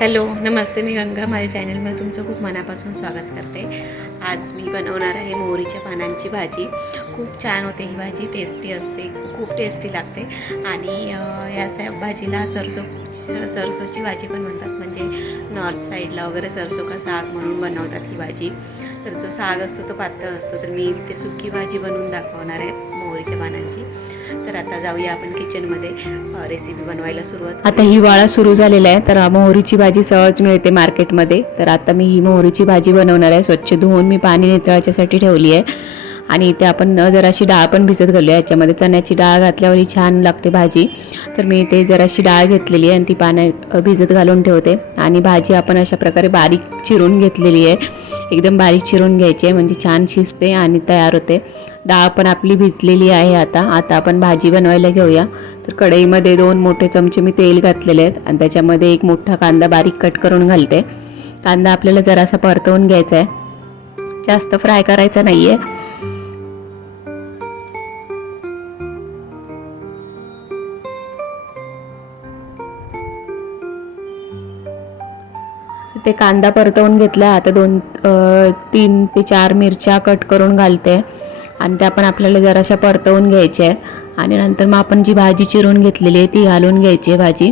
Hello नमस्ते मी गंगा माझ्या चॅनलमध्ये तुमचं खूप मनापासून स्वागत करते. आज मी बनवणार आहे मोहरीच्या पानांची भाजी. खूप छान होते ही भाजी टेस्टी असते खूप टेस्टी लागते. आणि या सा भाजीला सरसो सरसोची भाजी पण म्हणतात. म्हणजे नॉर्थ साईडला वगैरे सरसो का साग म्हणून बनवतात ही भाजी. तर जो साग असतो तो पातळ असतो. तर मी ते सुकी भाजी बनवून दाखवणार आहे. मोहरीच्या पानांची. तर आता जाऊया आपण किचनमध्ये रेसिपी बनवायला सुरुवात आता हिवाळा सुरू झालेला आहे तर मोहरीची भाजी सहज मिळते मार्केटमध्ये तर आता मी ही मोहरीची भाजी बनवणार आहे. स्वच्छ धुवून मी पाणी नितळाच्यासाठी ठेवली आहे. आणि इथे आपण जराशी डाळ पण भिजत घालूया. याच्यामध्ये चण्याची डाळ घातल्यावर ही छान लागते भाजी. तर मी ते जराशी डाळ घेतलेली आहे आणि ती पाण्या भिजत घालून ठेवते. आणि भाजी आपण अशा प्रकारे बारीक चिरून घेतलेली आहे. एकदम बारीक चिरून घ्यायची आहे म्हणजे छान शिजते आणि तयार होते. डाळ पण आपली भिजलेली आहे आता. आता आपण भाजी बनवायला घेऊया. तर कढईमध्ये दोन मोठे चमचे मी तेल घातलेले आहेत आणि त्याच्यामध्ये एक मोठा कांदा बारीक कट करून घालते. कांदा आपल्याला जरासा परतवून घ्यायचा आहे. जास्त फ्राय करायचा नाही आहे ते कांदा परतवून घेतला आता दोन तीन ते चार मिरच्या कट करून घालते. आणि त्या पण आपल्याला जराशा परतवून घ्यायच्या आहेत. आणि नंतर मग आपण जी भाजी चिरून घेतलेली आहे ती घालून घ्यायची आहे भाजी.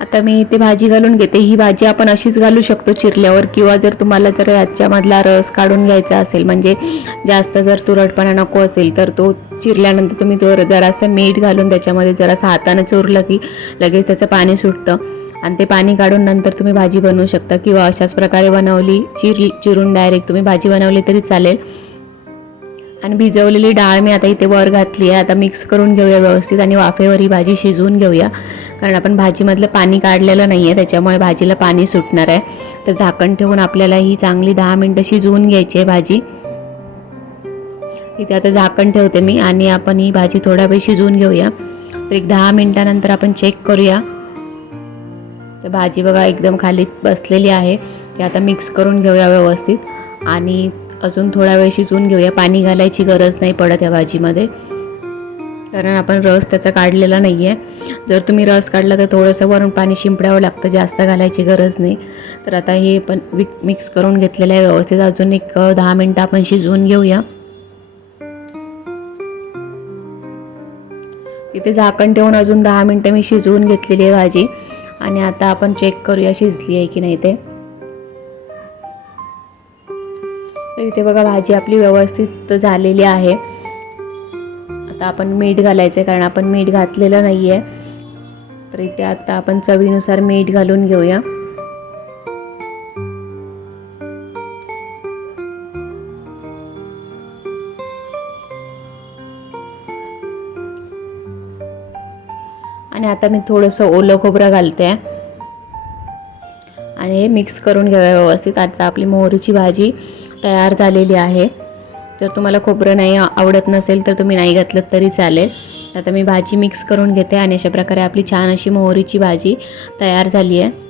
आता मी इथे भाजी घालून घेते. ही भाजी आपण अशीच घालू शकतो चिरल्यावर किंवा जर तुम्हाला जर याच्यामधला रस काढून घ्यायचा असेल म्हणजे जास्त जर तुरटपणा नको असेल तर तो चिरल्यानंतर तुम्ही तो जरासं मीठ घालून त्याच्यामध्ये जरासं हातानं चोरलं की लगेच त्याचं पाणी सुटतं. आणि ते पाणी काढून नंतर तुम्ही भाजी बनवू शकता किंवा अशाच प्रकारे बनवली चिर चिरून डायरेक्ट तुम्ही भाजी बनवली तरी चालेल. आणि भिजवलेली डाळ मी आता इथे वर घातली आहे. आता मिक्स करून घेऊया व्यवस्थित आणि वाफेवर ही भाजी शिजवून घेऊया. कारण आपण भाजीमधलं पाणी काढलेलं नाही आहे त्याच्यामुळे भाजीला पाणी सुटणार आहे. तर झाकण ठेवून आपल्याला ही चांगली दहा मिनटं शिजवून घ्यायची आहे भाजी. इथे आता झाकण ठेवते मी आणि आपण ही भाजी थोडा वेळ शिजवून घेऊया. तर एक दहा मिनटानंतर आपण चेक करूया. तर भाजी बघा एकदम खाली बसलेली आहे. ती आता मिक्स करून घेऊया व्यवस्थित. आणि अजून थोडा वेळ शिजवून घेऊया. पाणी घालायची गरज नाही पडत या भाजीमध्ये. कारण आपण रस त्याचा काढलेला नाही आहे जर तुम्ही रस काढला तर थोडंसं वरून पाणी शिंपडावं लागतं. जास्त घालायची गरज नाही. तर आता हे पण विक मिक्स करून घेतलेलं आहे व्यवस्थित. अजून एक दहा मिनटं आपण शिजवून घेऊया. इथे झाकण ठेवून अजून दहा मिनटं मी शिजवून घेतलेली आहे भाजी. आणि आता आपण चेक करूया शिजली आहे की नाही ते. तर इथे बघा भाजी आपली व्यवस्थित झालेली आहे. आता आपण मीठ घालायचं आहे कारण आपण मीठ घातलेलं नाही आहे तर इथे आता आपण चवीनुसार मीठ घालून घेऊया. आणि आता मी थोडंसं ओलं खोबरं घालते आहे आणि हे मिक्स करून घेऊया व्यवस्थित. आता आपली मोहरीची भाजी तयार झालेली आहे. जर तुम्हाला खोबरं नाही आवडत नसेल तर तुम्ही नाही घातलं तरी चालेल. आता मी भाजी मिक्स करून घेते आणि अशा प्रकारे आपली छान अशी मोहरीची भाजी तयार झाली आहे.